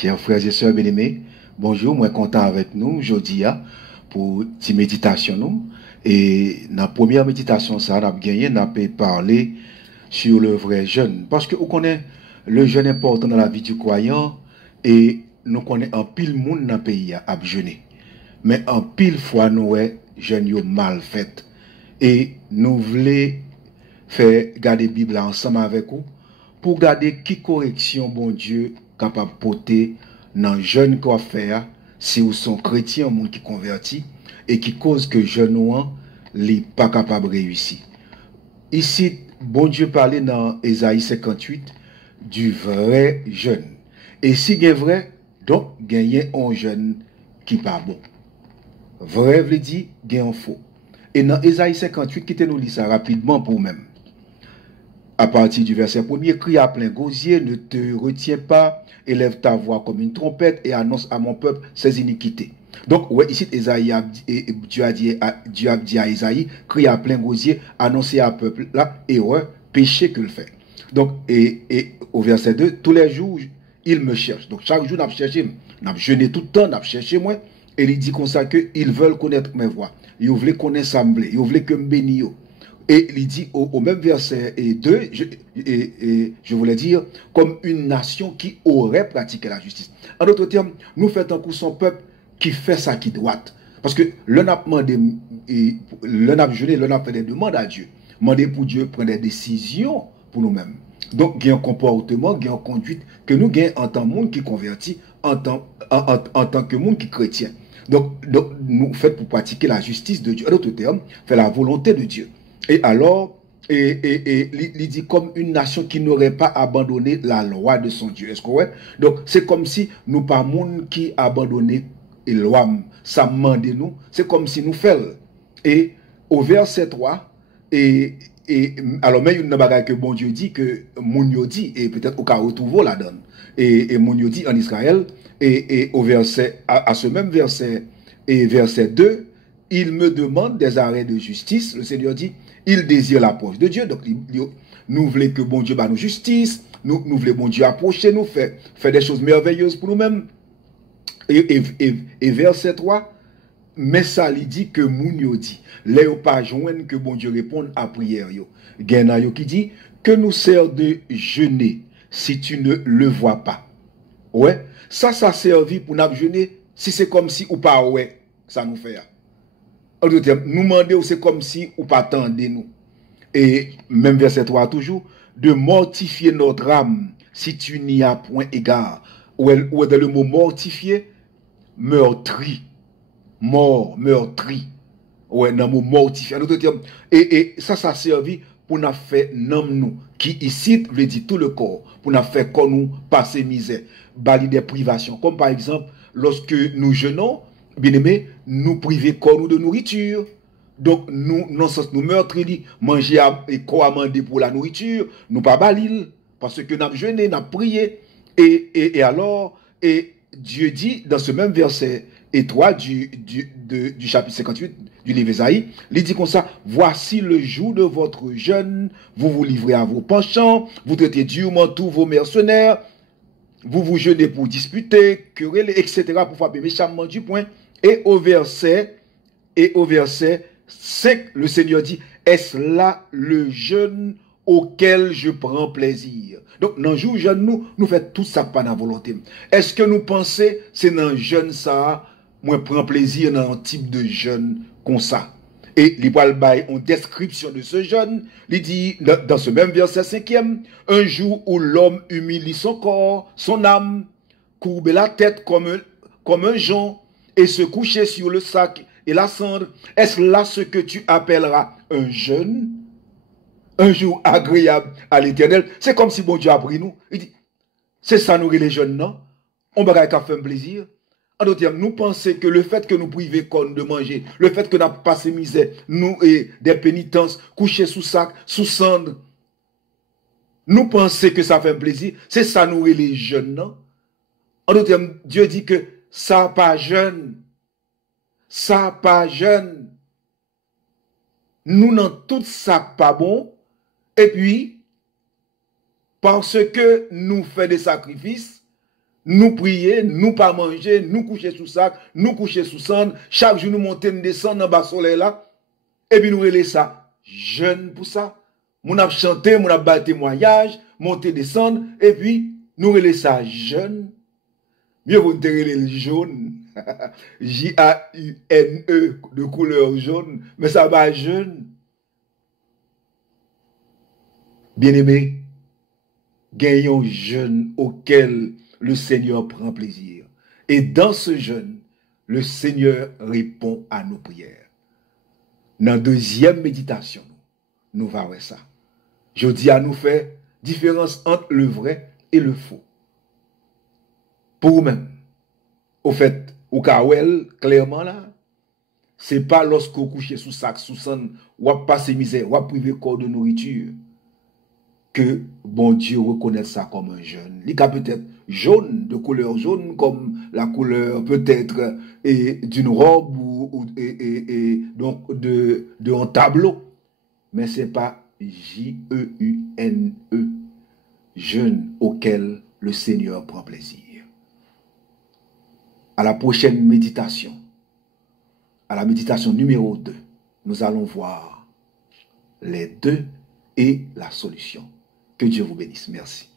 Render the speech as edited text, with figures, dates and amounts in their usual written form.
Chers frères et sœurs bien-aimés, bonjour, moi content avec nous aujourd'hui pour une méditation nous. Et dans la première méditation, ça a gagné, on a parlé sur le vrai jeûne. Parce que vous connaissez le jeûne important dans la vie du croyant et nous connaissons un pile monde dans le pays à jeûner. Mais en pile fois, nous jeûne mal fait. Et nous voulons faire garder la Bible ensemble avec vous pour garder qui correction, bon Dieu, capable de porter dans le jeûne qu'on fait si vous sont chrétiens, monde qui converti et qui cause que jeûne n'est pas capable de réussir. Ici, bon Dieu parlait dans Ésaïe 58 du vrai jeûne. Et si il y a vrai, donc il y a un jeûne qui n'est pas bon. Vrai veut dire il y a un faux. Et dans Ésaïe 58, qui nous lit ça rapidement pour même. À partir du verset 1er, crie à plein gosier, ne te retiens pas, élève ta voix comme une trompette et annonce à mon peuple ses iniquités. Donc, ouais, ici, Dieu a dit à Ésaïe, crie à plein gosier, annoncer à peuple là, et ouais, péché que le fait. Donc, et au verset 2, tous les jours, il me cherche. Donc, chaque jour, n'a cherché, n'a jeûné tout le temps, n'a cherché moi, et il dit comme ça que ils veulent connaître mes voix. Ils veulent connaître ça, ils veulent que me bénisse. Et il dit au même verset 2, je voulais dire, comme une nation qui aurait pratiqué la justice. En d'autres termes, nous faisons un coup son peuple qui fait ça qui doit. Parce que l'on a demandé, l'on a jeûné, l'on a fait des demandes à Dieu. Demander pour Dieu prendre des décisions pour nous-mêmes. Donc, il y a un comportement, il y a une conduite que nous gagnons en tant que monde qui convertit, en tant que monde qui chrétien. Donc, nous faisons pour pratiquer la justice de Dieu. En d'autres termes, faire la volonté de Dieu. Et alors, il dit comme une nation qui n'aurait pas abandonné la loi de son Dieu. Est-ce que ouais? Donc, c'est comme si nous pas monde qui abandonné la loi, ça demande nous. C'est comme si nous faisions. Et au verset 3, alors, mais il y a une bagaille que bon Dieu dit, que Mounio dit, et peut-être au cas où trouve la donne. Et Mounio dit en Israël, et au verset, à ce même verset, et verset 2, il me demande des arrêts de justice. Le Seigneur dit, il désire l'approche de Dieu. Donc, nous voulons que bon Dieu bat nous justice. Nous voulons bon Dieu approcher nous, faire des choses merveilleuses pour nous-mêmes. Et verset 3, mais ça lui dit que moun dit, les pas joindre que bon Dieu réponde à prière yo. Gena yo qui dit, que nous sert de jeûner si tu ne le vois pas. Ouais, ça servi pour nous jeûner si c'est comme si ou pas ouais, ça nous fait. En d'autres termes, nous demander c'est comme si ou pas attendez nous. Et même verset 3 toujours, de mortifier notre âme si tu n'y as point égard. Ou dans le mot mortifier, meurtri. Meurtri. Ouais, dans le mot mortifier. En d'autres termes, et ça servi pour nous faire nous, qui ici veut dire tout le corps, pour nous faire qu'on nous passer misère, bali des privations. Comme par exemple, lorsque nous jeûnons, bien aimé, nous priver corps nous de nourriture. Donc, nous meurtrir, manger et commander pour la nourriture, nous pas balil, parce que nous avons jeûné, nous avons prié. Et alors, et Dieu dit dans ce même verset, et 3 du chapitre 58 du livre Ésaïe, il dit comme ça, voici le jour de votre jeûne, vous vous livrez à vos penchants, vous traitez durement tous vos mercenaires, vous vous jeûnez pour disputer, quereller, etc., pour frapper méchamment du poing. Et au verset 5, le Seigneur dit, est-ce là le jeûne auquel je prends plaisir? Donc, dans le jour jeûne, nous faisons tout ça par la volonté. Est-ce que nous pensons, c'est dans le jeûne ça, moi prends plaisir dans un type de jeûne comme ça? Et il va une description de ce jeûne. Il dit, dans ce même verset 5e, un jour où l'homme humilie son corps, son âme, courbe la tête comme un jonc, et se coucher sur le sac et la cendre, est-ce là ce que tu appelleras un jeûne? Un jour agréable à l'Éternel? C'est comme si bon Dieu a pris nous. Il dit, c'est ça nous les jeunes, non? On va faire un plaisir. En d'autres termes, nous pensons que le fait que nous privons comme de manger, le fait que nous avons passé misère, nous et des pénitences, coucher sous sac, sous cendre, nous pensons que ça fait un plaisir. C'est ça nous les jeunes, non? En d'autres termes, Dieu dit que ça pas jeune. Ça pas jeune. Nous n'en tout ça pas bon. Et puis, parce que nous faisons des sacrifices, nous prier, nous pas manger, nous coucher sous sac, nous coucher sous cendre, chaque jour nous monter, nous descendre en bas soleil là, et puis nous relais ça, jeûne pour ça. Nous avons chanté, nous avons battu témoignage, monter, descendre, et puis nous relais ça, jeûne. Mieux vous te relais le jaune, J-A-U-N-E, de couleur jaune, mais ça va jeûne. Bien-aimé, gagnons jeûne auquel le Seigneur prend plaisir. Et dans ce jeûne, le Seigneur répond à nos prières. Dans la deuxième méditation, nous verrons ça. Je dis à nous faire différence entre le vrai et le faux. Pour vous-même, au fait, au Kawel, clairement là, c'est pas lorsque vous couchez sous sac, sous sang, ou à passer misère, ou à priver corps de nourriture, que bon Dieu reconnaît ça comme un jeûne. Il a peut-être jaune, de couleur jaune, comme la couleur peut-être d'une robe donc de un tableau. Mais ce n'est pas J-E-U-N-E, jeûne auquel le Seigneur prend plaisir. À la prochaine méditation, à la méditation numéro 2, nous allons voir les deux et la solution. Que Dieu vous bénisse. Merci.